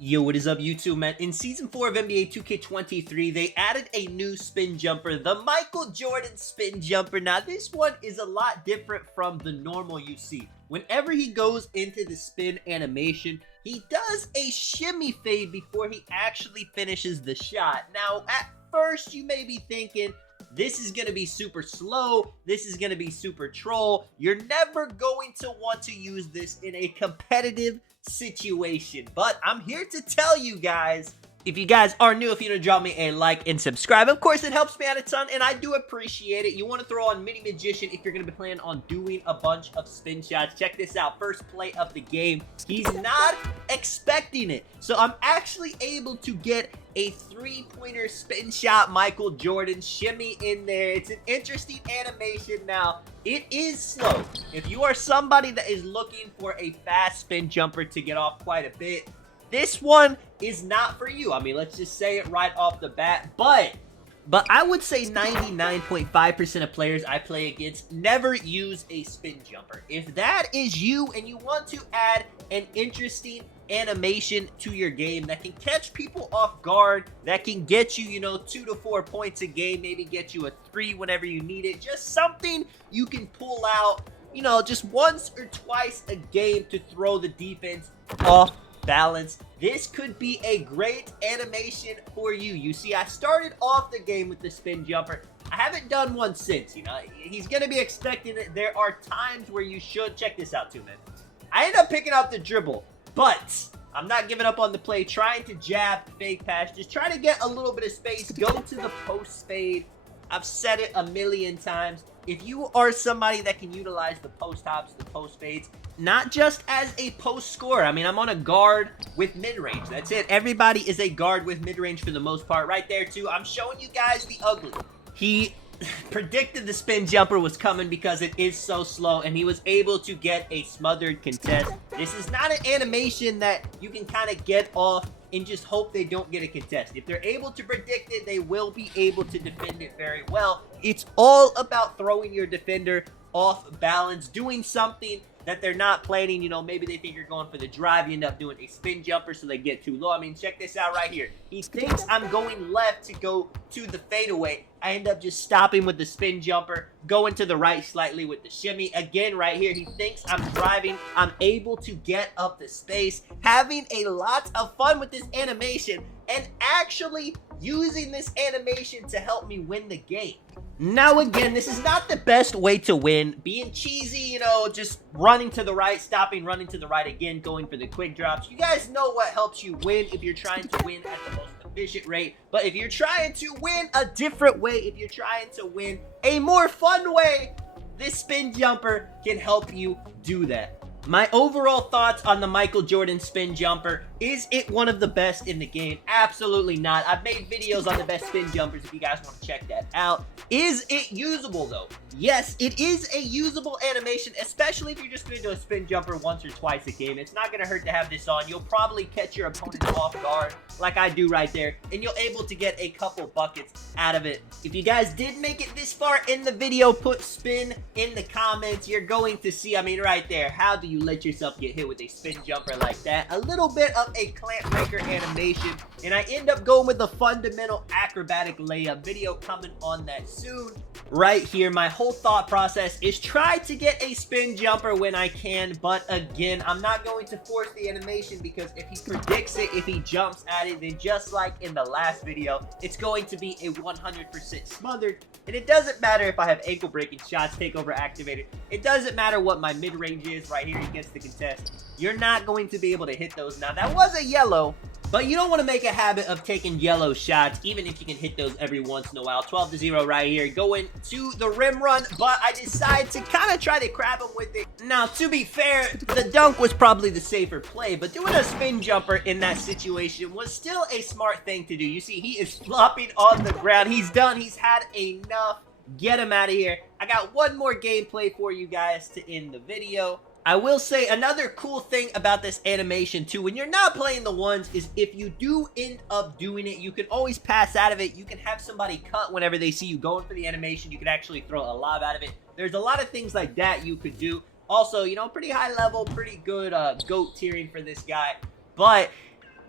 Yo, what is up, YouTube, man? In Season 4 of NBA 2K23, they added a new spin jumper, the Michael Jordan spin jumper. Now, this one is a lot different from the normal you see. Whenever he goes into the spin animation, he does a shimmy fade before he actually finishes the shot. Now, at first, you may be thinking, this is going to be super slow. This is going to be super troll. You're never going to want to use this in a competitive situation. But I'm here to tell you guys, if you guys are new, if you want to drop me a like and subscribe, of course, it helps me out a ton, and I do appreciate it. You want to throw on Mini Magician if you're going to be planning on doing a bunch of spin shots. Check this out. First play of the game. He's not expecting it. So I'm actually able to get a three-pointer spin shot Michael Jordan shimmy in there. It's an interesting animation. Now, it is slow. If you are somebody that is looking for a fast spin jumper to get off quite a bit, this one is not for you. I mean, let's just say it right off the bat. But I would say 99.5% of players I play against never use a spin jumper. If that is you and you want to add an interesting animation to your game that can catch people off guard, that can get you, 2 to 4 points a game, maybe get you a 3 whenever you need it, just something you can pull out, just once or twice a game to throw the defense off balance. This could be a great animation for you. You see, I started off the game with the spin jumper. I haven't done one since. He's going to be expecting it. There are times where you should. Check this out too, man. I end up picking up the dribble, but I'm not giving up on the play, trying to jab, fake pass, just trying to get a little bit of space, go to the post fade. I've said it a million times. If you are somebody that can utilize the post hops, the post fades, not just as a post scorer. I mean, I'm on a guard with mid-range. That's it. Everybody is a guard with mid-range for the most part. Right there, too. I'm showing you guys the ugly. He predicted the spin jumper was coming because it is so slow, and he was able to get a smothered contest. This is not an animation that you can kind of get off and just hope they don't get a contest. If they're able to predict it, they will be able to defend it very well. It's all about throwing your defender off balance, doing something that they're not planning. Maybe they think you're going for the drive. You end up doing a spin jumper so they get too low. I mean, check this out right here. He thinks I'm going left to go to the fadeaway. I end up just stopping with the spin jumper, going to the right slightly with the shimmy. Again, right here, he thinks I'm driving. I'm able to get up the space, having a lot of fun with this animation, and actually using this animation to help me win the game. Now, again, this is not the best way to win. Being cheesy, just running to the right, stopping, running to the right again, going for the quick drops. You guys know what helps you win if you're trying to win at the most efficient rate. But if you're trying to win a different way, if you're trying to win a more fun way, this spin jumper can help you do that. My overall thoughts on the Michael Jordan spin jumper: is it one of the best in the game? Absolutely not. I've made videos on the best spin jumpers if you guys want to check that out. Is it usable though? Yes, it is a usable animation, especially if you're just going to do a spin jumper once or twice a game. It's not going to hurt to have this on. You'll probably catch your opponent off guard like I do right there, and you'll able to get a couple buckets out of it. If you guys did make it this far in the video, put spin in the comments. You're going to see, I mean, right there, how do you let yourself get hit with a spin jumper like that? A little bit of a clamp breaker animation, and I end up going with the fundamental acrobatic layup. Video coming on that soon. Right here, my whole thought process is try to get a spin jumper when I can, but again, I'm not going to force the animation, because if he predicts it, if he jumps at it, then just like in the last video, it's going to be a 100% smothered. And it doesn't matter if I have ankle breaking shots, takeover activated. It doesn't matter what my mid-range is. Right here, he gets the contest. You're not going to be able to hit those. Now, that was a yellow, but you don't want to make a habit of taking yellow shots, even if you can hit those every once in a while. 12-0 right here, going to the rim run, but I decide to kind of try to grab him with it. Now, to be fair, the dunk was probably the safer play, but doing a spin jumper in that situation was still a smart thing to do. You see, he is flopping on the ground. He's done. He's had enough. Get him out of here. I got one more gameplay for you guys to end the video. I will say another cool thing about this animation too, when you're not playing the ones, is if you do end up doing it, you can always pass out of it. You can have somebody cut whenever they see you going for the animation. You can actually throw a lob out of it. There's a lot of things like that you could do. Also, pretty high level, pretty good GOAT tiering for this guy. But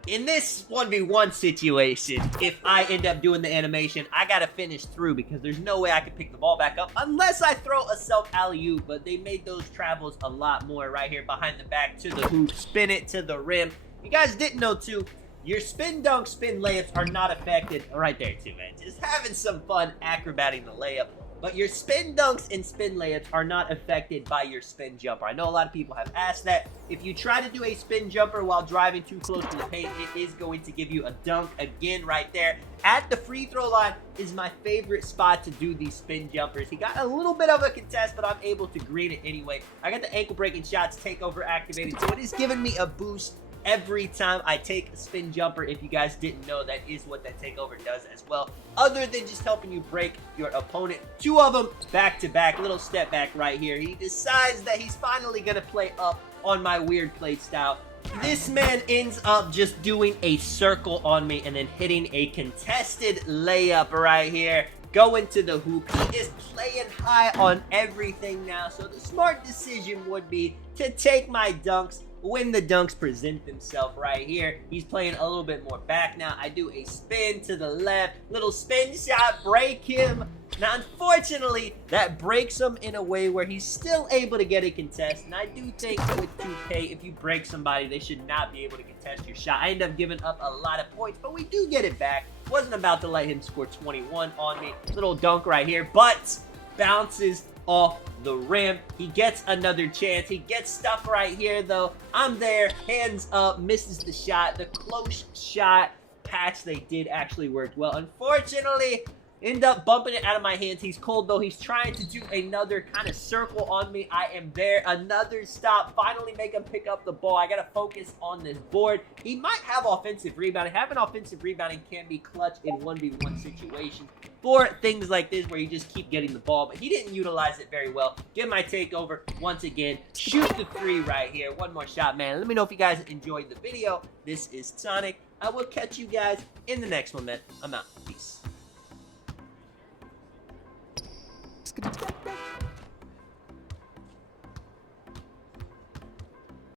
In this 1v1 situation, if I end up doing the animation, I gotta finish through because there's no way I can pick the ball back up unless I throw a self alley-oop, but they made those travels a lot more right here behind the back to the hoop, spin it to the rim. You guys didn't know too, your spin dunk, spin layups are not affected. Right there too, man. Just having some fun acrobating the layup. But your spin dunks and spin layups are not affected by your spin jumper. I know a lot of people have asked that. If you try to do a spin jumper while driving too close to the paint, it is going to give you a dunk again right there. At the free throw line is my favorite spot to do these spin jumpers. He got a little bit of a contest, but I'm able to green it anyway. I got the ankle breaking shots takeover activated, so it is giving me a boost every time I take a spin jumper. If you guys didn't know, that is what that takeover does as well. Other than just helping you break your opponent. Two of them back to back. Little step back right here. He decides that he's finally going to play up on my weird play style. This man ends up just doing a circle on me and then hitting a contested layup right here. Going to the hoop. He is playing high on everything now. So the smart decision would be to take my dunks when the dunks present themselves right here. He's playing a little bit more back now. I do a spin to the left, little spin shot, break him. Now, unfortunately, that breaks him in a way where he's still able to get a contest. And I do think with 2K, if you break somebody, they should not be able to contest your shot. I end up giving up a lot of points, but we do get it back. Wasn't about to let him score 21 on me. Little dunk right here, but bounces off the rim. He gets another chance. He gets stuck right here, though. I'm there, hands up, misses the shot. The close shot patch they did actually work well. Unfortunately, end up bumping it out of my hands. He's cold, though. He's trying to do another kind of circle on me. I am there. Another stop. Finally make him pick up the ball. I got to focus on this board. He might have offensive rebounding. Having offensive rebounding can be clutch in 1v1 situations for things like this where you just keep getting the ball, but he didn't utilize it very well. Get my takeover once again. Shoot the three right here. One more shot, man. Let me know if you guys enjoyed the video. This is Sonic. I will catch you guys in the next one, man. I'm out. Peace.